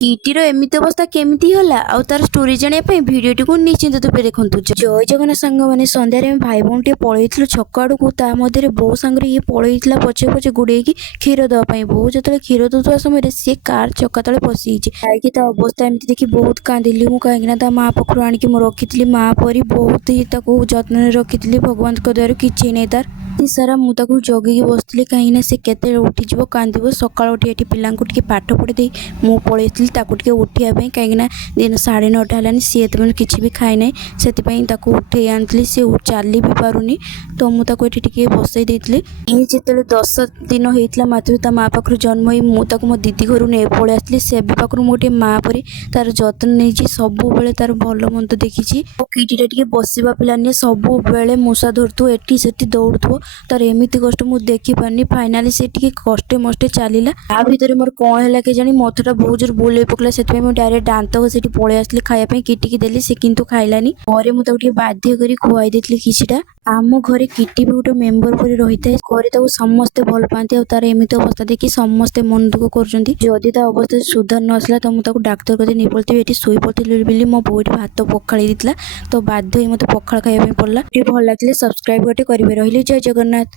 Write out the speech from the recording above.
କିଟିର ଏମିତି ଅବସ୍ଥା କେମିତି ହେଲା ଆଉ ତାର ଷ୍ଟୋରି ଜାଣିବା ପାଇଁ ଭିଡ଼ିଓଟିକୁ ନିଶ୍ଚିନ୍ତ ରୂପେ ଦେଖନ୍ତୁ। ଜୟ ଜଗନ୍ନାଥ ସାଙ୍ଗମାନେ, ସନ୍ଧ୍ୟାରେ ଆମେ ଭାଇ ଭଉଣୀ ଟିକେ ପଳେଇଥିଲୁ ଛକ ଆଡ଼କୁ। ତା ମଧ୍ୟରେ ବୋଉ ସାଙ୍ଗରେ ଇଏ ପଳେଇଥିଲା ପଛେ ପଛେ ଗୁଡ଼େଇକି କ୍ଷୀର ଦେବା ପାଇଁ। ବୋଉ ଯେତେବେଳେ କ୍ଷୀର ଦେଉଥିବା ସମୟରେ ସିଏ କାର ଚକା ତଳେ ପଶିଯାଇଛି। ଯାଇକି ତା ଅବସ୍ଥା ଏମିତି ଦେଖି ବହୁତ କାନ୍ଦିଲି ମୁଁ, କାହିଁକିନା ତା ମା ପାଖରୁ ଆଣିକି ମୁଁ ରଖିଥିଲି। ମା ପରି ବହୁତ ହିଁ ତାକୁ ଯତ୍ନରେ ରଖିଥିଲି। ଭଗବାନଙ୍କ ଦୟାରୁ କିଛି ନାହିଁ ତାର। ରାତି ସାରା ମୁଁ ତାକୁ ଜଗିକି ବସିଥିଲି, କାହିଁକିନା ସେ କେତେବେଳେ ଉଠିଯିବ କାନ୍ଦିବ। ସକାଳୁ ଉଠି ଏଠି ପିଲାଙ୍କୁ ଟିକେ ପାଠ ପଢ଼ି ଦେଇ ମୁଁ ପଳେଇଥିଲି ତାକୁ ଟିକେ ଉଠିବା ପାଇଁ, କାହିଁକିନା ଦିନ 9:30 ହେଲାନି, ସିଏ ଏତେବେଳେ କିଛି ବି ଖାଇନାହିଁ। ସେଥିପାଇଁ ତାକୁ ଉଠେଇ ଆଣିଥିଲି। ସେ ଚାଲି ବି ପାରୁନି, ତ ମୁଁ ତାକୁ ଏଠି ଟିକେ ବସେଇ ଦେଇଥିଲି। ଇଏ ଯେତେବେଳେ 10 ଦିନ ହେଇଥିଲା ମାତ୍ର ତା ମା ପାଖରୁ ଜନ୍ମ ହେଇ ମୁଁ ତାକୁ ମୋ ଦିଦି ଘରୁ ନେଇ ପଳେଇ ଆସିଥିଲି। ସେବେ ପାଖରୁ ମୁଁ ଗୋଟେ ମା ପରି ତାର ଯତ୍ନ ନେଇଛି, ସବୁବେଳେ ତାର ଭଲ ମନ୍ଦ ଦେଖିଛି। କିଟିଟା ଟିକେ ବସିବା ପିଲା ନୁହେଁ, ସବୁବେଳେ ମୂଷା ଧରୁଥିବ, ଏଠି ସେଠି ଦୌଡ଼ୁଥିବ। ତାର ଏମିତି କଷ୍ଟ ମୁଁ ଦେଖିପାରୁନି। ଫାଇନାଲି ସେ ଟିକେ କଷ୍ଟେ ମଷ୍ଟେ ଚାଲିଲା। ତା ଭିତରେ ମୋର କ'ଣ ହେଲା କେଜାଣି ମଥାଟା ବହୁତ ଜୋର ବୁଲେଇ ପକେଇଲା। ସେଥିପାଇଁ ମୁଁ ଡାଇରେକ୍ଟ ଦାନ୍ତ ଘଷିକି ପଳେଇ ଆସିଲି ଖାଇବା ପାଇଁ। କିଟିକି ଦେଲି, ସେ କିନ୍ତୁ ଖାଇଲାନି। ଘରେ ମୁଁ ତାକୁ ଟିକେ ବାଧ୍ୟ କରି ଖୁଆଇ ଦେଇଥିଲି କିଛିଟା। ଆମ ଘରେ କିଟି ବି ଗୋଟେ ମେମ୍ବର ପରି ରହିଥାଏ। ଘରେ ତାକୁ ସମସ୍ତେ ଭଲ ପାଆନ୍ତି, ଆଉ ତାର ଏମିତି ଅବସ୍ଥା ଦେଖି ସମସ୍ତେ ମନ ଦୁଃଖ କରୁଛନ୍ତି। ଯଦି ତା ଅବସ୍ଥା ସୁଧାର ନ ଆସିଲା ତ ମୁଁ ତାକୁ ଡାକ୍ତର କତିରେ ନେଇ ପଳେଇଥିବି। ଏଠି ଶୋଇ ପଡ଼ିଥିଲି ବୋଲି ମୋ ବୋଉ ଏଠି ଭାତ ପଖାଳି ଦେଇଥିଲା, ତ ବାଧ୍ୟ ହୋଇ ମୋତେ ପଖାଳ ଖାଇବା ପାଇଁ ପଡ଼ିଲା। ଟିକେ ଭଲ ଲାଗିଲେ ସବସ୍କ୍ରାଇବ୍ ଗୋଟେ କରିବେ। ରହିଲି, ଜୟ ଜଗନ୍ନାଥ।